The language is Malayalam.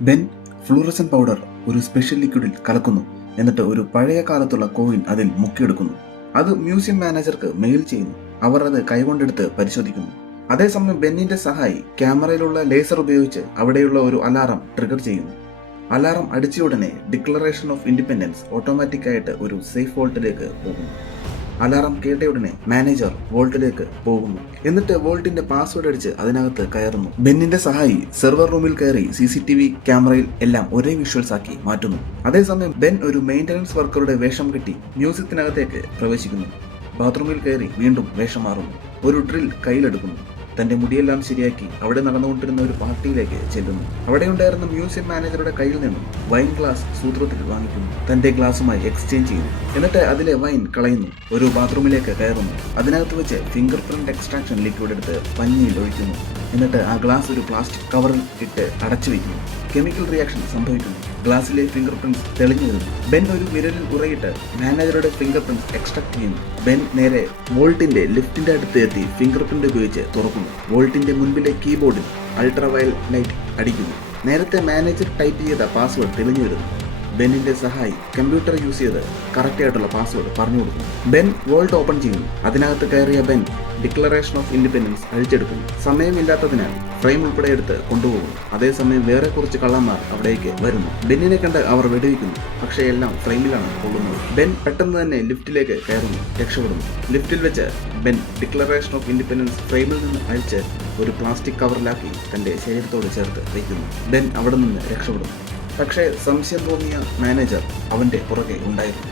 ബെൻ ഫ്ലൂറസൻ പൗഡർ ഒരു സ്പെഷ്യൽ ലിക്വിഡിൽ കലക്കുന്നു. എന്നിട്ട് ഒരു പഴയ കാലത്തുള്ള കോയിൻ അതിൽ മുക്കിയെടുക്കുന്നു. അത് മ്യൂസിയം മാനേജർക്ക് മെയിൽ ചെയ്യുന്നു. അവർ അത് കൈകൊണ്ടെടുത്ത് പരിശോധിക്കുന്നു. അതേസമയം ബെന്നിന്റെ സഹായി ക്യാമറയിലുള്ള ലേസർ ഉപയോഗിച്ച് അവിടെയുള്ള ഒരു അലാറം ട്രിഗർ ചെയ്യുന്നു. അലാറം അടിച്ച ഉടനെ ഡിക്ലറേഷൻ ഓഫ് ഇൻഡിപെൻഡൻസ് ഓട്ടോമാറ്റിക്കായിട്ട് ഒരു സേഫ് വോൾട്ടിലേക്ക് പോകുന്നു. അലാറം കേട്ടയുടനെ മാനേജർ വോൾട്ടിലേക്ക് പോകുന്നു. എന്നിട്ട് വോൾട്ടിന്റെ പാസ്വേഡ് അടിച്ച് അതിനകത്ത് കയറുന്നു. ബെന്നിന്റെ സഹായി സെർവർ റൂമിൽ കയറി CCTV ക്യാമറയിൽ എല്ലാം ഒരേ വിഷ്വൽസ് ആക്കി മാറ്റുന്നു. അതേസമയം ബെൻ ഒരു മെയിന്റനൻസ് വർക്കറുടെ വേഷം കെട്ടി മ്യൂസിയത്തിനകത്തേക്ക് പ്രവേശിക്കുന്നു. ബാത്റൂമിൽ കയറി വീണ്ടും വേഷം മാറുന്നു. ഒരു ഡ്രിൽ കയ്യിലെടുക്കുന്നു. തന്റെ മുടിയെല്ലാം ശരിയാക്കി അവിടെ നടന്നുകൊണ്ടിരുന്ന ഒരു പാർട്ടിയിലേക്ക് ചെല്ലുന്നു. അവിടെ ഉണ്ടായിരുന്ന മ്യൂസിയം മാനേജറുടെ കയ്യിൽ നിന്നും വൈൻ ഗ്ലാസ് സൂത്രത്തിൽ വാങ്ങിക്കുന്നു. തന്റെ ഗ്ലാസുമായി എക്സ്ചേഞ്ച് ചെയ്യുന്നു. എന്നിട്ട് അതിലെ വൈൻ കളയുന്നു. ഒരു ബാത്റൂമിലേക്ക് കയറുന്നു. അതിനകത്ത് വെച്ച് ഫിംഗർ പ്രിന്റ് എക്സ്ട്രാക്ഷൻ ലിക്വിഡ് എടുത്ത് പഞ്ഞിയിൽ ഒഴിക്കുന്നു. എന്നിട്ട് ആ ഗ്ലാസ് ഒരു പ്ലാസ്റ്റിക് കവറിൽ ഇട്ട് അടച്ചു വയ്ക്കുന്നു. കെമിക്കൽ റിയാക്ഷൻ സംഭവിക്കുന്നു. ഗ്ലാസിലെ ഫിംഗർ പ്രിന്റ്സ് തെളിഞ്ഞു വരുന്നു. ബെൻ ഒരു വിരലിൽ ഉറയിട്ട് മാനേജറുടെ ഫിംഗർ പ്രിന്റ്സ് എക്സ്ട്രാക്ട് ചെയ്യുന്നു. ബെൻ നേരെ വോൾട്ടിന്റെ ലിഫ്റ്റിന്റെ അടുത്ത് എത്തി ഫിംഗർ പ്രിന്റ് ഉപയോഗിച്ച് തുറക്കുന്നു. വോൾട്ടിന്റെ മുൻപിലെ കീബോർഡിൽ അൾട്രാവയലറ്റ് ലൈറ്റ് അടിക്കുന്നു. നേരത്തെ മാനേജർ ടൈപ്പ് ചെയ്ത പാസ്വേഡ് തെളിഞ്ഞു വരുന്നു. ബെന്നിന്റെ സഹായി കമ്പ്യൂട്ടർ യൂസ് ചെയ്ത് കറക്റ്റ് ആയിട്ടുള്ള പാസ്വേഡ് പറഞ്ഞു കൊടുക്കുന്നു. ബെൻ വോൾട്ട് ഓപ്പൺ ചെയ്യുന്നു. അതിനകത്ത് കയറിയ ബെൻ ഡിക്ലറേഷൻ ഓഫ് ഇൻഡിപെൻഡൻസ് അഴിച്ചെടുക്കുന്നു. സമയമില്ലാത്തതിനാൽ ഫ്രെയിം ഉൾപ്പെടെ എടുത്ത് കൊണ്ടുപോകുന്നു. അതേസമയം വേറെ കുറച്ച് കള്ളന്മാർ അവിടേക്ക് വരുന്നു. ബെന്നിനെ കണ്ട് അവർ വെടിവെക്കുന്നു. പക്ഷേ എല്ലാം ഫ്രെയിമിലാണ് കൊള്ളുന്നത്. ബെൻ പെട്ടെന്ന് തന്നെ ലിഫ്റ്റിലേക്ക് കയറുന്നു. രക്ഷപ്പെടുന്നു. ലിഫ്റ്റിൽ വെച്ച് ബെൻ ഡിക്ലറേഷൻ ഓഫ് ഇൻഡിപെൻഡൻസ് ഫ്രെയിമിൽ നിന്ന് അഴിച്ച് ഒരു പ്ലാസ്റ്റിക് കവറിലാക്കി തന്റെ ശരീരത്തോട് ചേർത്ത് വയ്ക്കുന്നു. ബെൻ അവിടെ നിന്ന് രക്ഷപ്പെടുന്നു. പക്ഷേ സംശയം തോന്നിയ മാനേജർ അവന്റെ പുറകെ ഉണ്ടായിരുന്നു.